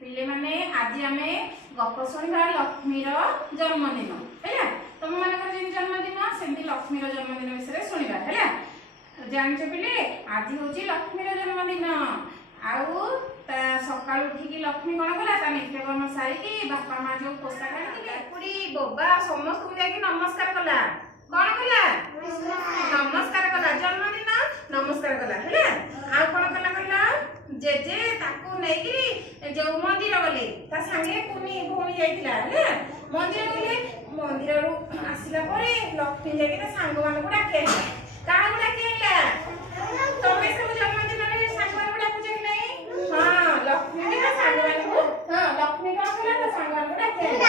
पिले माने आज आमे गप शुणा लक्ष्मीर जन्मदिन है तुम मान जन्मदिन सेमती लक्ष्मीर जन्मदिन विषय शुणा है जानच पिले आज हूँ लक्ष्मीर जन्मदिन आउ सका उठिक लक्ष्मी कौन कला नित्यकर्म सारिकी बापा माँ जो पोषाक आनी बोबा समस्त को जाकि नमस्कार कला कौन कला नमस्कार कला जन्मदिन नमस्कार कला है आउ कौन कला कहला जेजे ताकू नहीं जो मंदिर गले ता संगे पुनी भूमि जाइतिला है मंदिर गले मंदिर आसिला परे लक्ष्मी जाकि ता सांग मान को डाके काहा को डाकेला तमे सब जन्मदिन रे सांग मान को डाकु जे नहीं हां लक्ष्मी का सांग मान को हां लक्ष्मी का कला ता सांग मान को डाके